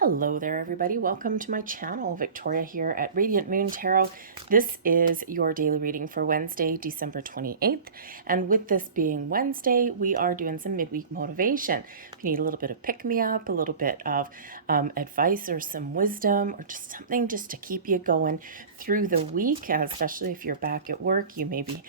Hello there, everybody. Welcome to my channel. Victoria here at Radiant Moon Tarot. This is your daily reading for Wednesday, December 28th. And with this being Wednesday, we are doing some midweek motivation. If you need a little bit of pick-me-up, a little bit of advice or some wisdom or just something just to keep you going through the week, especially if you're back at work, you may be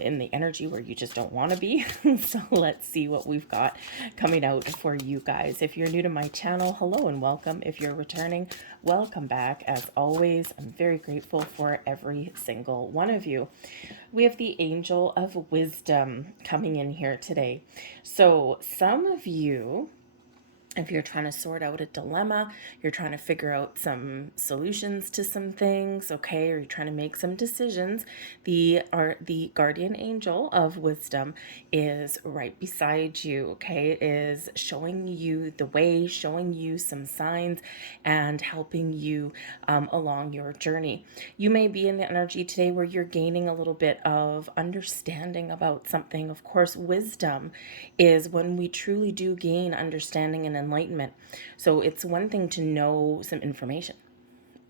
in the energy where you just don't want to be. So let's see what we've got coming out for you guys. If you're new to my channel, hello and welcome. If you're returning, welcome back. As always, I'm very grateful for every single one of you. We have the Angel of Wisdom coming in here today. So some of you, if you're trying to sort out a dilemma, you're trying to figure out some solutions to some things, okay, or you're trying to make some decisions, the guardian angel of wisdom is right beside you, okay, is showing you the way, showing you some signs, and helping you along your journey. You may be in the energy today where you're gaining a little bit of understanding about something. Of course, wisdom is when we truly do gain understanding and enlightenment. So it's one thing to know some information,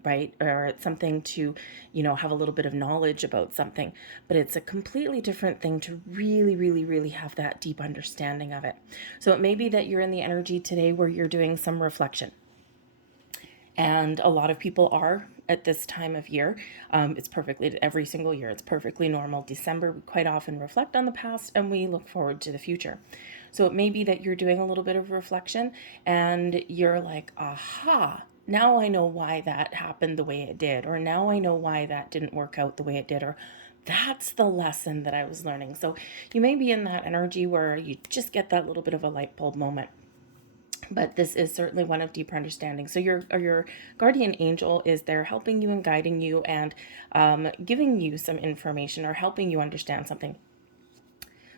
right? Or it's something to, have a little bit of knowledge about something, but it's a completely different thing to really, really, really have that deep understanding of it. So it may be that you're in the energy today where you're doing some reflection. And a lot of people are at this time of year. It's perfectly, every single year, it's perfectly normal. December, we quite often reflect on the past and we look forward to the future. So it may be that you're doing a little bit of reflection and you're like, aha, now I know why that happened the way it did, or now I know why that didn't work out the way it did, or that's the lesson that I was learning. So you may be in that energy where you just get that little bit of a light bulb moment. But this is certainly one of deeper understanding. So your guardian angel is there helping you and guiding you and giving you some information or helping you understand something.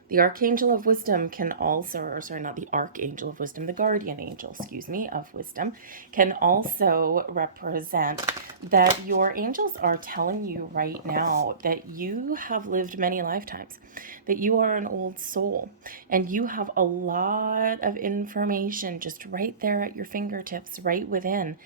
The Archangel of Wisdom can also, or sorry, not the Archangel of Wisdom, the Guardian Angel, excuse me, of Wisdom, can also represent that your angels are telling you right now that you have lived many lifetimes, that you are an old soul, and you have a lot of information just right there at your fingertips, right within.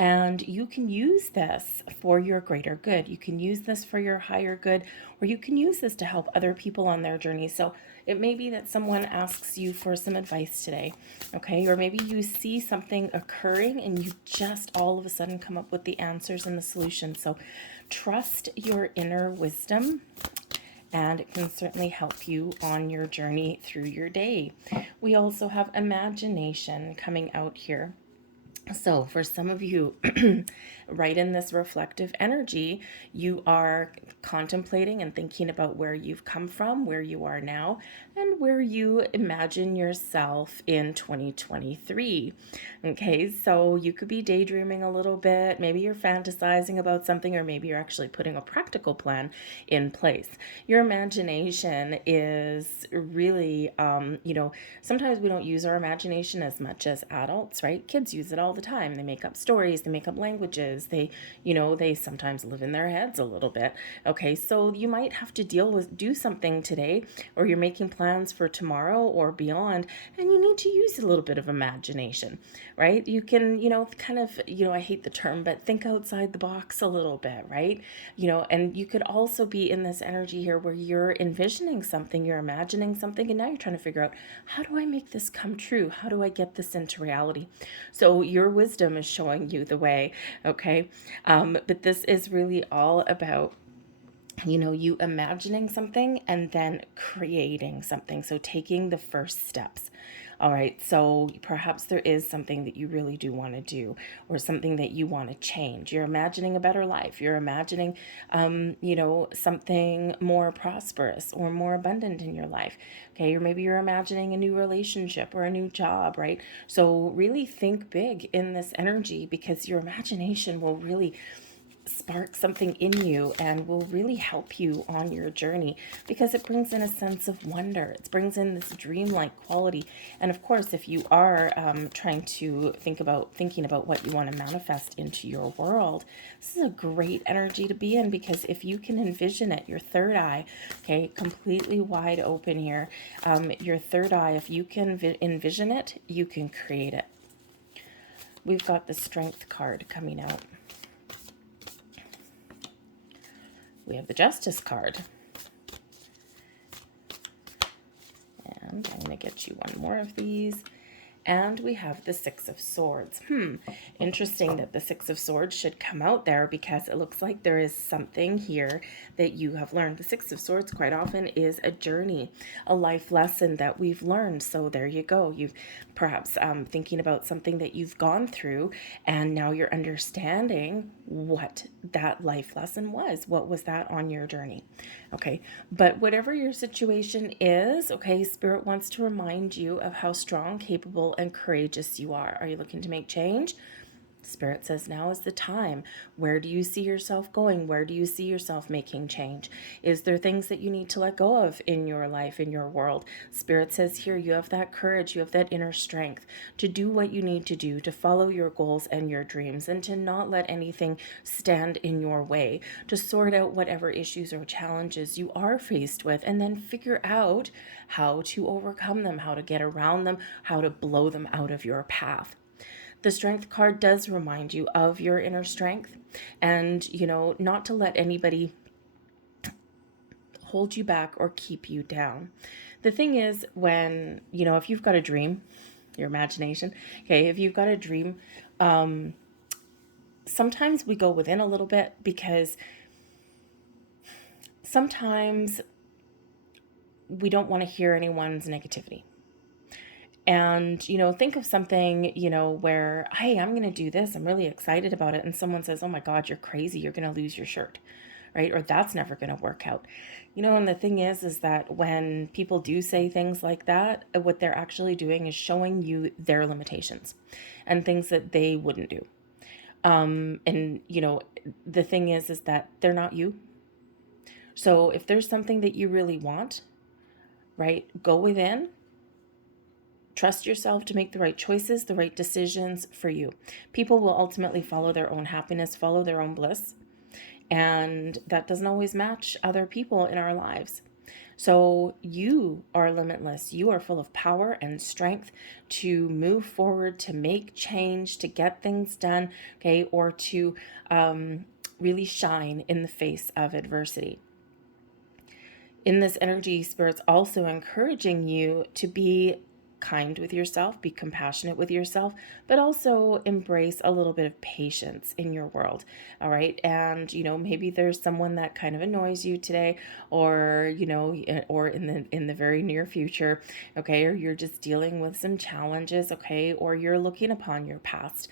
And you can use this for your greater good. You can use this for your higher good, or you can use this to help other people on their journey. So it may be that someone asks you for some advice today, okay? Or maybe you see something occurring and you just all of a sudden come up with the answers and the solutions. So trust your inner wisdom, and it can certainly help you on your journey through your day. We also have imagination coming out here. So for some of you, right in this reflective energy, you are contemplating and thinking about where you've come from, where you are now, and where you imagine yourself in 2023. Okay, so you could be daydreaming a little bit. Maybe you're fantasizing about something, or maybe you're actually putting a practical plan in place. Your imagination is really, sometimes we don't use our imagination as much as adults, right? Kids use it all the time. They make up stories, they make up languages, they sometimes live in their heads a little bit. Okay, so you might have to do something today, or you're making plans for tomorrow or beyond, and you need to use a little bit of imagination, right? You can, kind of, I hate the term, but think outside the box a little bit, right? And you could also be in this energy here where you're envisioning something, you're imagining something, and now you're trying to figure out, how do I make this come true? How do I get this into reality? So your wisdom is showing you the way, okay? But this is really all about you imagining something and then creating something. So taking the first steps. All right, so perhaps there is something that you really do want to do, or something that you want to change. You're imagining a better life. You're imagining, something more prosperous or more abundant in your life. Okay, or maybe you're imagining a new relationship or a new job, right? So really think big in this energy, because your imagination will really spark something in you and will really help you on your journey, because it brings in a sense of wonder. It brings in this dreamlike quality. And of course, if you are trying to thinking about what you want to manifest into your world, this is a great energy to be in, because if you can envision it, your third eye, okay, completely wide open here, your third eye, if you can envision it, you can create it. we've got the Strength card coming out. We have the Justice card. And I'm going to get you one more of these. And we have the Six of Swords. Interesting that the Six of Swords should come out there, because it looks like there is something here that you have learned. The Six of Swords quite often is a journey, a life lesson that we've learned. So there you go. You've perhaps thinking about something that you've gone through, and now you're understanding what that life lesson was. What was that on your journey? Okay, but whatever your situation is, okay, Spirit wants to remind you of how strong, capable, and courageous you are. Are you looking to make change? Spirit says now is the time. Where do you see yourself going? Where do you see yourself making change? Is there things that you need to let go of in your life, in your world? Spirit says here you have that courage, you have that inner strength to do what you need to do, to follow your goals and your dreams, and to not let anything stand in your way, to sort out whatever issues or challenges you are faced with, and then figure out how to overcome them, how to get around them, how to blow them out of your path. The Strength card does remind you of your inner strength, and, not to let anybody hold you back or keep you down. The thing is, when, if you've got a dream, your imagination, okay, if you've got a dream, sometimes we go within a little bit, because sometimes we don't want to hear anyone's negativity. And, think of something, where, hey, I'm going to do this. I'm really excited about it. And someone says, oh my God, you're crazy. You're going to lose your shirt, right? Or that's never going to work out. And the thing is that when people do say things like that, what they're actually doing is showing you their limitations and things that they wouldn't do. And, the thing is that they're not you. So if there's something that you really want, right, go within. Trust yourself to make the right choices, the right decisions for you. People will ultimately follow their own happiness, follow their own bliss. And that doesn't always match other people in our lives. So you are limitless. You are full of power and strength to move forward, to make change, to get things done, okay, or to really shine in the face of adversity. In this energy, Spirit's also encouraging you to be kind with yourself, be compassionate with yourself, but also embrace a little bit of patience in your world. All right. And, maybe there's someone that kind of annoys you today, or, or in the very near future. Okay. Or you're just dealing with some challenges. Okay. Or you're looking upon your past,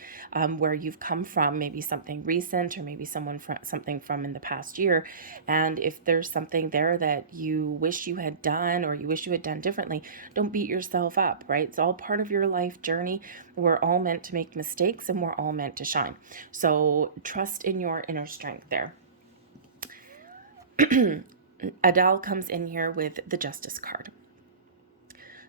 where you've come from, maybe something recent, or maybe something from in the past year. And if there's something there that you wish you had done, or you wish you had done differently, don't beat yourself up. Right? It's all part of your life journey. We're all meant to make mistakes, and we're all meant to shine. So trust in your inner strength there. Adele comes in here with the Justice card.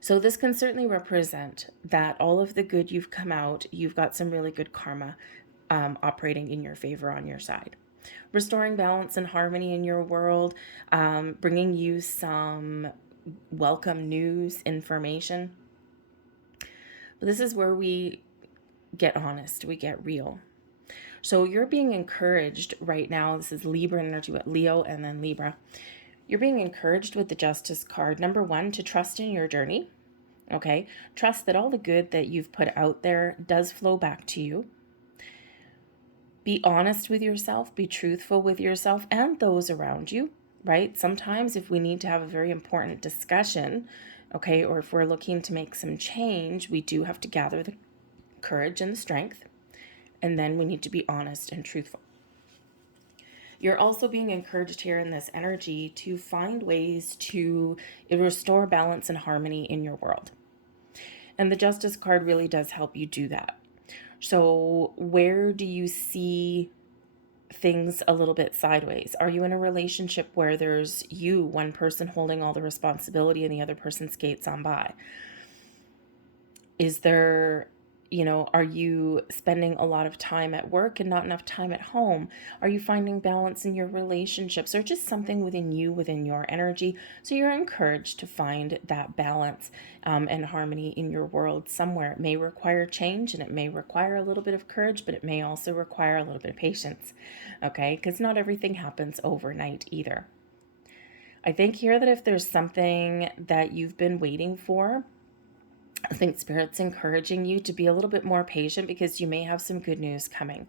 So this can certainly represent that all of the good you've come out, you've got some really good karma operating in your favor on your side. Restoring balance and harmony in your world, bringing you some welcome news, information. But this is where we get honest, we get real. So you're being encouraged right now. This is Libra energy with Leo and then Libra. You're being encouraged with the Justice card. Number one, to trust in your journey. Okay. Trust that all the good that you've put out there does flow back to you. Be honest with yourself. Be truthful with yourself and those around you, right? Sometimes if we need to have a very important discussion, okay, or if we're looking to make some change, we do have to gather the courage and the strength, and then we need to be honest and truthful. You're also being encouraged here in this energy to find ways to restore balance and harmony in your world. And the Justice card really does help you do that. So where do you see things a little bit sideways? Are you in a relationship where there's one person holding all the responsibility and the other person skates on by? Is there are you spending a lot of time at work and not enough time at home? Are you finding balance in your relationships, or just something within you, within your energy? So you're encouraged to find that balance and harmony in your world somewhere. It may require change, and it may require a little bit of courage, but it may also require a little bit of patience, okay? Because not everything happens overnight either. I think here that if there's something that you've been waiting for, I think Spirit's encouraging you to be a little bit more patient, because you may have some good news coming.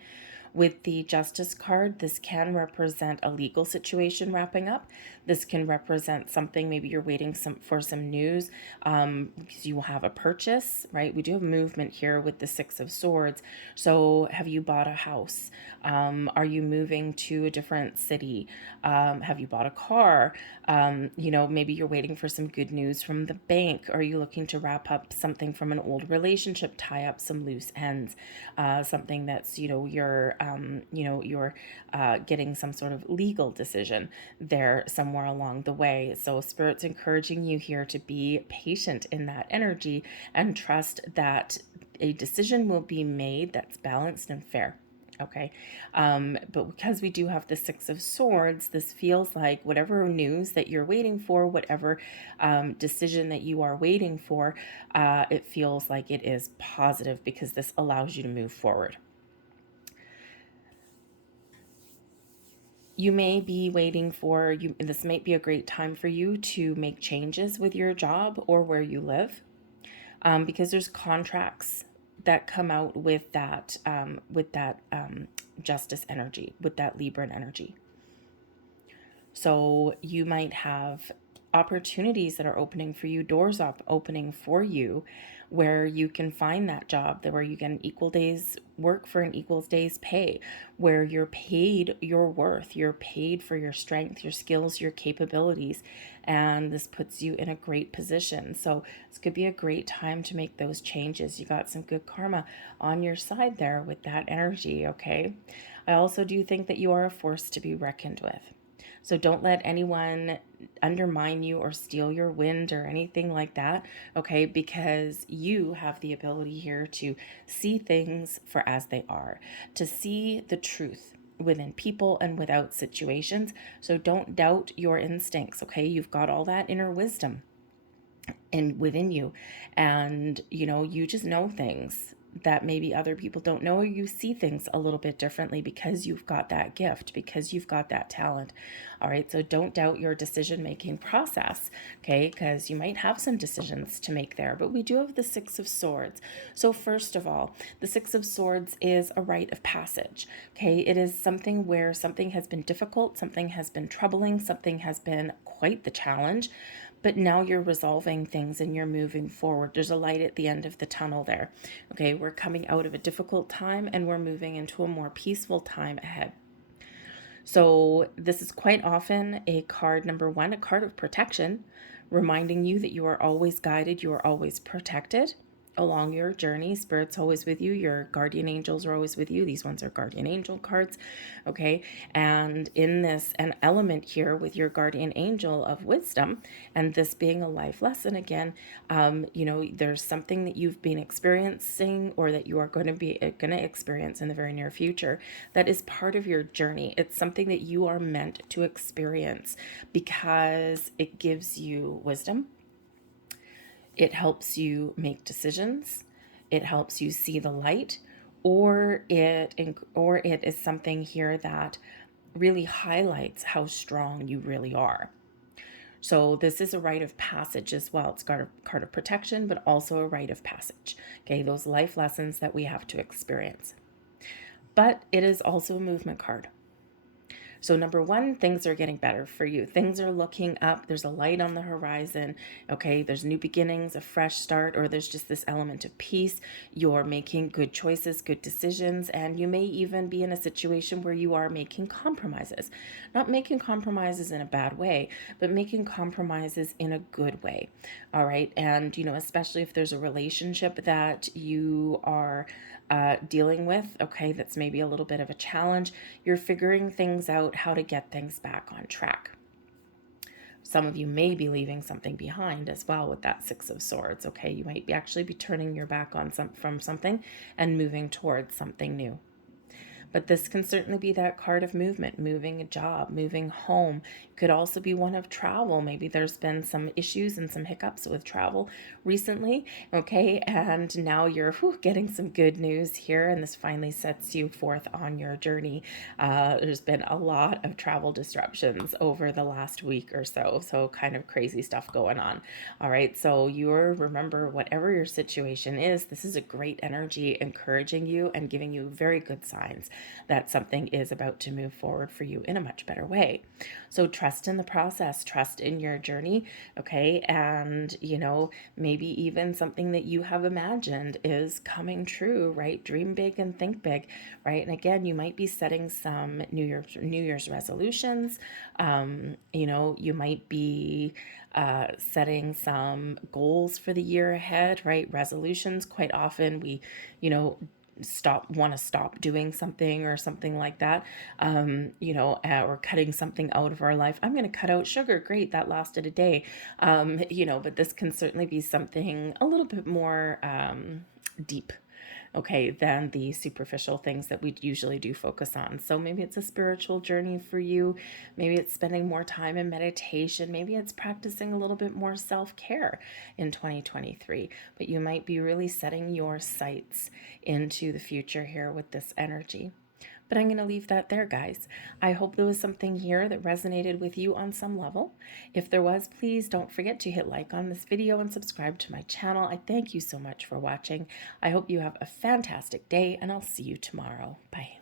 With the Justice card, this can represent a legal situation wrapping up. This can represent something, maybe you're waiting for some news, because you will have a purchase, right? We do have movement here with the Six of Swords. So have you bought a house? Are you moving to a different city? Have you bought a car? Maybe you're waiting for some good news from the bank. Are you looking to wrap up something from an old relationship, tie up some loose ends, something that's, you're getting some sort of legal decision there somewhere along the way. So Spirit's encouraging you here to be patient in that energy and trust that a decision will be made that's balanced and fair. Okay. But because we do have the Six of Swords, this feels like whatever news that you're waiting for, whatever decision that you are waiting for, it feels like it is positive, because this allows you to move forward. You may be waiting for this might be a great time for you to make changes with your job or where you live, because there's contracts that come out with that Justice energy, with that Libran energy. So you might have opportunities that are opening for you, doors opening for you, where you can find that job, where you get an equal day's work for an equal day's pay, where you're paid your worth, you're paid for your strength, your skills, your capabilities, and this puts you in a great position. So this could be a great time to make those changes. You got some good karma on your side there with that energy, okay? I also do think that you are a force to be reckoned with. So don't let anyone undermine you or steal your wind or anything like that, okay? Because you have the ability here to see things for as they are, to see the truth within people and without situations. So don't doubt your instincts, okay? You've got all that inner wisdom within you, and you just know things that maybe other people don't know, or you see things a little bit differently because you've got that gift, because you've got that talent. All right, so don't doubt your decision-making process, okay, because you might have some decisions to make there. But we do have the Six of Swords. So first of all, the Six of Swords is a rite of passage, okay? It is something where something has been difficult, something has been troubling, something has been quite the challenge, but now you're resolving things and you're moving forward. There's a light at the end of the tunnel there. Okay, we're coming out of a difficult time and we're moving into a more peaceful time ahead. So this is quite often a card, number one, a card of protection, reminding you that you are always guided, you are always protected along your journey. Spirit's always with you. Your guardian angels are always with you. These ones are guardian angel cards, okay? And in this, an element here with your guardian angel of wisdom, and this being a life lesson again, there's something that you've been experiencing, or that you are going to experience in the very near future, that is part of your journey. It's something that you are meant to experience because it gives you wisdom. It helps you make decisions. It helps you see the light, or it is something here that really highlights how strong you really are. So this is a rite of passage as well. It's got a card of protection, but also a rite of passage. Okay, those life lessons that we have to experience. But it is also a movement card. So number one, things are getting better for you. Things are looking up. There's a light on the horizon. Okay, there's new beginnings, a fresh start, or there's just this element of peace. You're making good choices, good decisions, and you may even be in a situation where you are making compromises. Not making compromises in a bad way, but making compromises in a good way. All right, and especially if there's a relationship that you are dealing with, okay, that's maybe a little bit of a challenge, you're figuring things out, how to get things back on track. Some of you may be leaving something behind as well with that Six of Swords, okay? You might actually be turning your back on from something and moving towards something new. But this can certainly be that card of movement, moving a job, moving home. Could also be one of travel. Maybe there's been some issues and some hiccups with travel recently, okay? And now you're getting some good news here, and this finally sets you forth on your journey. There's been a lot of travel disruptions over the last week or so kind of crazy stuff going on. All right, so remember, whatever your situation is, this is a great energy encouraging you and giving you very good signs that something is about to move forward for you in a much better way. So trust in the process, trust in your journey, okay? And, maybe even something that you have imagined is coming true, right? Dream big and think big, right? And again, you might be setting some New Year's resolutions. You might be setting some goals for the year ahead, right? Resolutions, quite often we, want to stop doing something or something like that, or cutting something out of our life. I'm going to cut out sugar. Great. That lasted a day. But this can certainly be something a little bit more deep, okay, than the superficial things that we usually do focus on. So maybe it's a spiritual journey for you. Maybe it's spending more time in meditation. Maybe it's practicing a little bit more self-care in 2023. But you might be really setting your sights into the future here with this energy. But I'm going to leave that there, guys. I hope there was something here that resonated with you on some level. If there was, please don't forget to hit like on this video and subscribe to my channel. I thank you so much for watching. I hope you have a fantastic day, and I'll see you tomorrow. Bye.